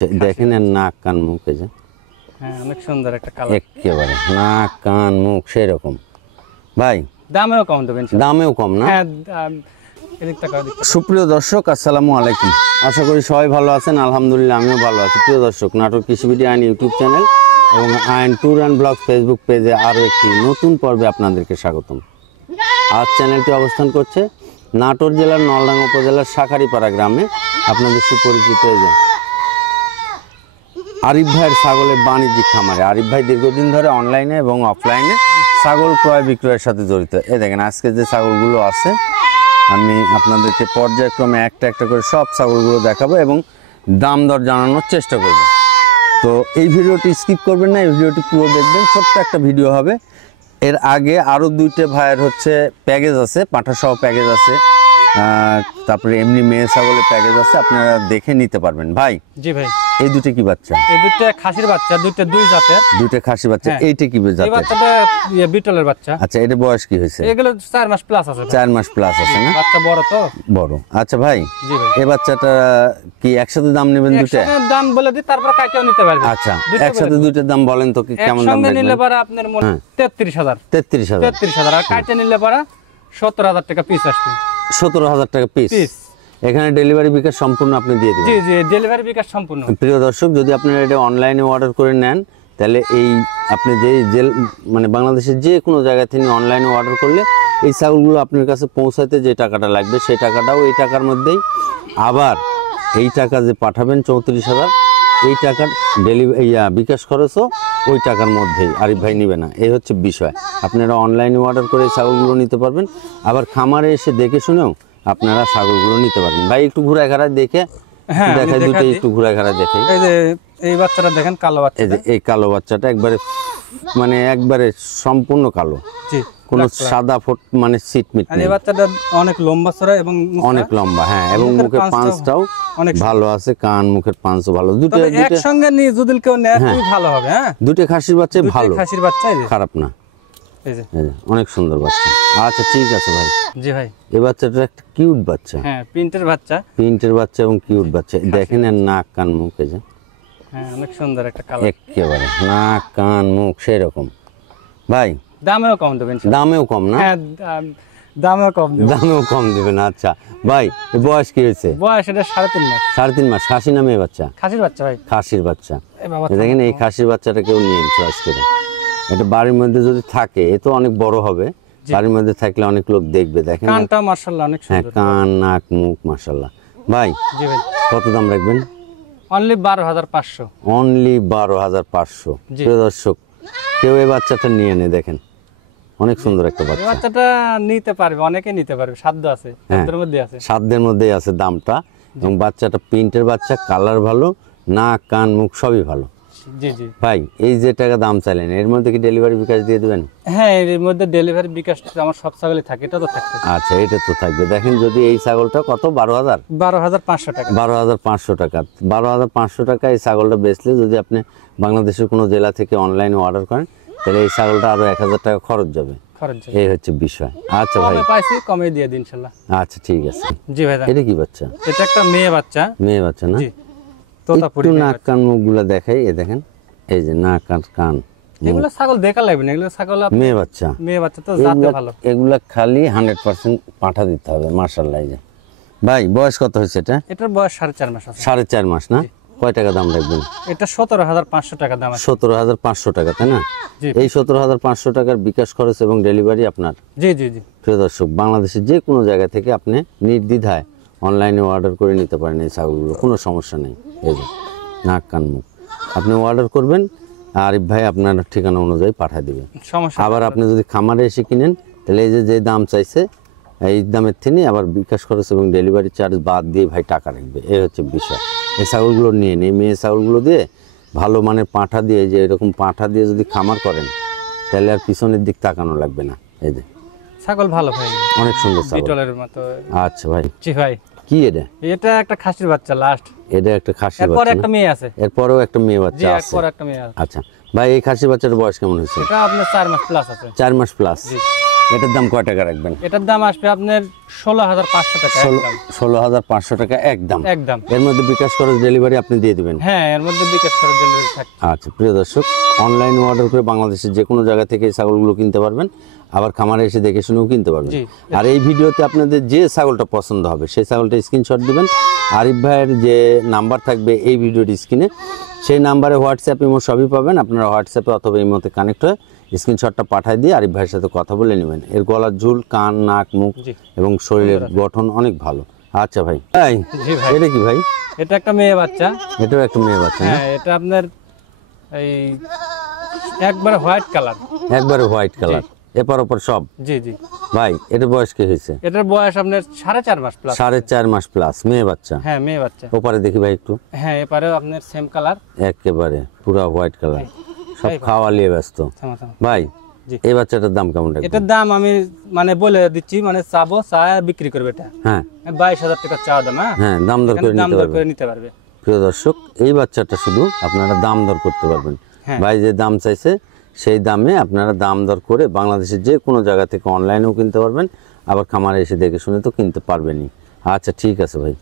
দেখেন এর নাক কান মুখ এই যে অনেক সুন্দর একটা কালার, একেবারে নাক কান মুখ সেই রকম। ভাই দামেও কম দেবেন? দামেও কম না? সুপ্রিয় দর্শক আসসালামু আলাইকুম, আশা করি সবাই ভালো আছেন। আলহামদুলিল্লাহ আমিও ভালো আছি। প্রিয় দর্শক, নাটোর কৃষি ভিডিও আইন ইউটিউব চ্যানেল এবং আইন ট্যুর অ্যান্ড ব্লগ ফেসবুক পেজে আরও একটি নতুন পর্বে আপনাদেরকে স্বাগতম। আজ চ্যানেলটি অবস্থান করছে নাটোর জেলার নলডাঙ্গা উপজেলার শাঁখারীপাড়া গ্রামে। আপনাদের সুপরিচিত এই যে আরিফ ভাইয়ের ছাগলের বাণিজ্যিক খামারে। আরিফ ভাই দীর্ঘদিন ধরে অনলাইনে এবং অফলাইনে ছাগল ক্রয় বিক্রয়ের সাথে জড়িত। দেখেন আজকে যে ছাগলগুলো আছে আমি আপনাদেরকে পর্যায়ক্রমে একটা একটা করে সব ছাগলগুলো দেখাবো এবং দাম দর জানানোর চেষ্টা করব। তো এই ভিডিওটি স্কিপ করবেন না, এই ভিডিওটি পুরো দেখবেন। ছোট্ট একটা ভিডিও হবে। এর আগে আরও দুইটা ভাইয়ের প্যাকেজ আছে, পাঁঠাসহ প্যাকেজ আছে, তারপরে এমনি মেয়ে ছাগলের প্যাকেজ আছে, আপনারা দেখে নিতে পারবেন। ভাই জি ভাই, এই দুটো কি বাচ্চা? এই দুটো খাসির বাচ্চা, দুই জাতের। দুটো খাসি বাচ্চা। এইটা কি জাতের? এই বাচ্চাটা বিটলের বাচ্চা। আচ্ছা, এটা বয়স কি হয়েছে? এগুলো 4 মাস প্লাস আছে। 4 মাস প্লাস আছে না? বাচ্চা বড় তো বড়। আচ্ছা ভাই, জি ভাই, এই বাচ্চাটা কি একসাথে দাম নেবেন দুটো? একসাথে দাম বলে দিই, তারপর কাটিও নিতে পারবেন। আচ্ছা, একসাথে দুটোর দাম বলেন তো, কি কেমন দাম একসঙ্গে নিলে পরে আপনার 33000 33000 আর কাটে নিলে পরে 17000 টাকা পিস আসবে। 17000 টাকা পিস। এখানে ডেলিভারি বিকাশ সম্পূর্ণ আপনি দিয়ে দিবেন? জি জি, ডেলিভারি বিকাশ সম্পূর্ণ। প্রিয় দর্শক, যদি আপনারা এটা অনলাইনে অর্ডার করে নেন তাহলে এই আপনি যে মানে বাংলাদেশের যে কোনো জায়গা থেকে অনলাইনে অর্ডার করলে এই ছাগলগুলো আপনার কাছে পৌঁছাতে যে টাকাটা লাগবে সেই টাকাটাও এই টাকার মধ্যেই। আবার এই টাকা যে পাঠাবেন 34000, এই টাকার বিকাশ খরচও ওই টাকার মধ্যেই আরিফ ভাই নেবে না। এই হচ্ছে বিষয়। আপনারা অনলাইনে অর্ডার করে এই ছাগলগুলো নিতে পারবেন, আবার খামারে এসে দেখে শুনেও আপনারা ছাগলগুলো নিতে পারবেন। ভাই একটু ঘুরায় ঘাড়ায় দেখে দেখাই, দুটো একটু ঘুরায় ঘাড়ায় দেখে। এই যে এই বাচ্চাটা দেখেন, কালো বাচ্চা। এই কালো বাচ্চাটা একবারে সম্পূর্ণ কালো, জি, কোনো সাদা ফোট মানে সিটমিট নেই। এই বাচ্চাটা অনেক লম্বা চড়া এবং অনেক লম্বা, হ্যাঁ, এবং মুখের পাঁচটাও অনেক ভালো আছে, কান মুখের পাঁচও ভালো। দুটো একসঙ্গে নিয়ে যদি কেউ নেয় খুব ভালো হবে। হ্যাঁ, দুটো খাসির বাচ্চা ভালো, খাসির বাচ্চা খারাপ না। অনেক সুন্দর বাচ্চা। আচ্ছা ঠিক আছে ভাই। জি ভাই, এই বাচ্চাটা একটা কিউট বাচ্চা। হ্যাঁ, প্রিন্টের বাচ্চা এবং কিউট বাচ্চা। দেখেন এর নাক কান মুখ এই যে অনেক সুন্দর একটা কালার, একেবারে নাক কান মুখ সেই রকম। ভাই দামেও কম দেবেন? দামেও কম না? হ্যাঁ, দামেও কম দিবেন। আচ্ছা ভাই, বয়স কি হয়েছে? বয়স এটা 3.5 মাস। 3.5 মাস। খাসি না মেয়ে বাচ্চা? খাসির বাচ্চা ভাই, খাসির বাচ্চা। দেখেন এই খাসির বাচ্চাটা কেউ নিয়ে চয়েস করে। এটা বাড়ির মধ্যে যদি থাকে এ তো অনেক বড় হবে, বাড়ির মধ্যে থাকলে অনেক লোক দেখবে। দেখেন কানটা মাশাআল্লাহ অনেক সুন্দর। হ্যাঁ, কান নাক মুখ মাশাআল্লাহ। ভাই জি ভাই, কত দাম রাখবেন? অনলি 12500। অনলি 12500। প্রিয় দর্শক, কেউ এই বাচ্চাটা নিয়ে নে। দেখেন অনেক সুন্দর একটা বাচ্চা। এই বাচ্চাটা নিতে পারবে, অনেকে নিতে পারবে, সাধ্য আছে, সাধ্যের মধ্যে আছে, সাধ্যের মধ্যেই আছে দামটা। এবং বাচ্চাটা প্রিন্টের বাচ্চা, কালার ভালো, নাক কান মুখ সবই ভালো। জি জি ভাই, এই যে টাকা দাম চাইলেন এর মধ্যে কি ডেলিভারি বিকাশ দিয়ে দেবেন? হ্যাঁ, এর মধ্যে ডেলিভারি বিকাশ আমার সব ছাগলই থাকে, এটা তো থাকবে। আচ্ছা, এটা তো থাকবে। দেখেন যদি এই ছাগলটা কত, 12500 টাকা। 12500 টাকা। 12500 টাকা এই ছাগলটা বেচলে যদি আপনি বাংলাদেশের কোনো জেলা থেকে অনলাইনে অর্ডার করেন তাহলে এই ছাগলটা আরো 1000 টাকা খরচ যাবে। এই হচ্ছে বিষয়। আচ্ছা ভাই, পাইছি কমে দিয়ে দিন ইনশাআল্লাহ। আচ্ছা ঠিক আছে। জি ভাই, এটা কি বাচ্চা? এটা একটা মেয়ে বাচ্চা। মেয়ে বাচ্চা না? জি, তোতাপুরি। নাক কান মুখগুলা দেখাই। এই দেখেন এই যে নাক কান। এগুলো ছাগল দেখা লাগবে না, এগুলো ছাগল মেয়ে বাচ্চা তো জাতে ভালো। এগুলা খালি 100% পাঠা দিতে হবে। মাশাআল্লাহ। এই যে ভাই, বয়স কত হয়েছে এটা? এটার বয়স 4.5 মাস আছে। 4.5 মাস না? কয় টাকা দাম রাখবেন? এটা 17500 টাকা দাম আছে। 17500 টাকা, তাই না? এই 17500 টাকার বিকাশ খরচ এবং ডেলিভারি আপনার? জি জি জি। প্রিয় দর্শক, বাংলাদেশের যে কোনো জায়গা থেকে আপনি নির্দ্বিধায় অনলাইনে অর্ডার করে নিতে পারেন এই ছাগলগুলো, কোনো সমস্যা নেই। এই যে নাক কান মুখ আপনি অর্ডার করবেন, আরিফ ভাই আপনার ঠিকানা অনুযায়ী পাঠিয়ে দিবেন। আবার আপনি যদি খামারে এসে কিনেন তাহলে এই যে দাম চাইছে এই দামের থেকে আবার বিকাশ খরচ এবং ডেলিভারি চার্জ বাদ দিয়ে ভাই টাকা রাখবে। এই হচ্ছে বিষয়। এই ছাগলগুলো নিয়ে নেই, মেয়ে ছাগলগুলো দিয়ে ভালো মানের পাঁঠা দিয়ে, যে এরকম পাঁঠা দিয়ে যদি খামার করেন তাহলে আর পিছনের দিক তাকানো লাগবে না। এই যে ছাগল ভালো ভাই, অনেক সুন্দর ছাগল, বিটলের মতো। আচ্ছা ভাই। জি ভাই, কি এটা? এটা একটা খাসির বাচ্চা লাস্ট। এটা একটা খাসির বাচ্চা। এরপর একটা মেয়ে আছে। এরপরও একটা মেয়ে বাচ্চা আছে। এরপর একটা মেয়ে আছে। আচ্ছা ভাই, এই খাসির বাচ্চার বয়স কেমন হয়েছে? এটা আপনার 4 মাস প্লাস আছে। 4 মাস প্লাস। এটার দাম কয় টাকা রাখবেন? এটার দাম আসবে আপনার 16,500 টাকা একদম। 16,500 টাকা একদম। একদম। এর মধ্যে বিকাশ খরচ ডেলিভারি আপনি দিয়ে দিবেন? হ্যাঁ, এর মধ্যে বিকাশ করে ডেলিভারি থাকে। আচ্ছা প্রিয় দর্শক, অনলাইনে অর্ডার করে বাংলাদেশের যে কোনো জায়গা থেকে এই ছাগলগুলো কিনতে পারবেন, আবার খামারে এসে দেখে শুনেও কিনতে পারবেন। জি। আর এই ভিডিওতে আপনাদের যে ছাগলটা পছন্দ হবে সেই ছাগলটা স্ক্রিনশট দিবেন। আরিফ ভাইয়ের যে নাম্বার থাকবে এই ভিডিওর স্ক্রিনে, সেই নাম্বারে হোয়াটসঅ্যাপ ইমো সবই পাবেন। আপনারা হোয়াটসঅ্যাপে অথবা ইমোতে কানেক্ট হয়ে স্ক্রিনশটটা পাঠিয়ে দিয়ে আরিফ ভাইয়ের সাথে কথা বলে নেবেন। এর গলার ঝুল, কান, নাক, মুখ জি। এবং শরীরের গঠন অনেক ভালো। আচ্ছা ভাই, জি ভাই। এটা কি ভাই? এটা একটা মেয়ে বাচ্চা। এটাও একটা মেয়ে বাচ্চা না? হ্যাঁ, এটা আপনার এই একবারে হোয়াইট কালার। একবারে হোয়াইট কালার, এপার ওপর সব। জি জি। ভাই এটা বয়স কি হয়েছে? এটার বয়স আপনার 4.5 মাস প্লাস। 4.5 মাস প্লাস, মেয়ে বাচ্চা। হ্যাঁ, মেয়ে বাচ্চা। ওপারে দেখি ভাই একটু। হ্যাঁ, এপারেও আপনার সেম কালার। একেবারে পুরা হোয়াইট কালার, সব খাওয়া নিয়ে ব্যস্ত। থামা থামা। ভাই জি। এই বাচ্চাটার দাম কেমন রাখবেন? এটার দাম আমি মানে বলে দিচ্ছি, মানে চাবো চা বিক্রি করবে এটা। হ্যাঁ 22,000 টাকা চা দাম। হ্যাঁ, দাম দর করে দাম নিতে দর পারবেন। করে নিতে পারবে। প্রিয় দর্শক, এই বাচ্চাটা শুধু আপনারা দাম দর করতে পারবেন। হ্যাঁ। ভাই যে দাম চাইছে সেই দামে আপনারা দাম দর করে বাংলাদেশের যে কোনো জায়গা থেকে অনলাইনেও কিনতে পারবেন, আবার খামারে এসে দেখে শুনে তো কিনতে পারবেনই। আচ্ছা ঠিক আছে ভাই।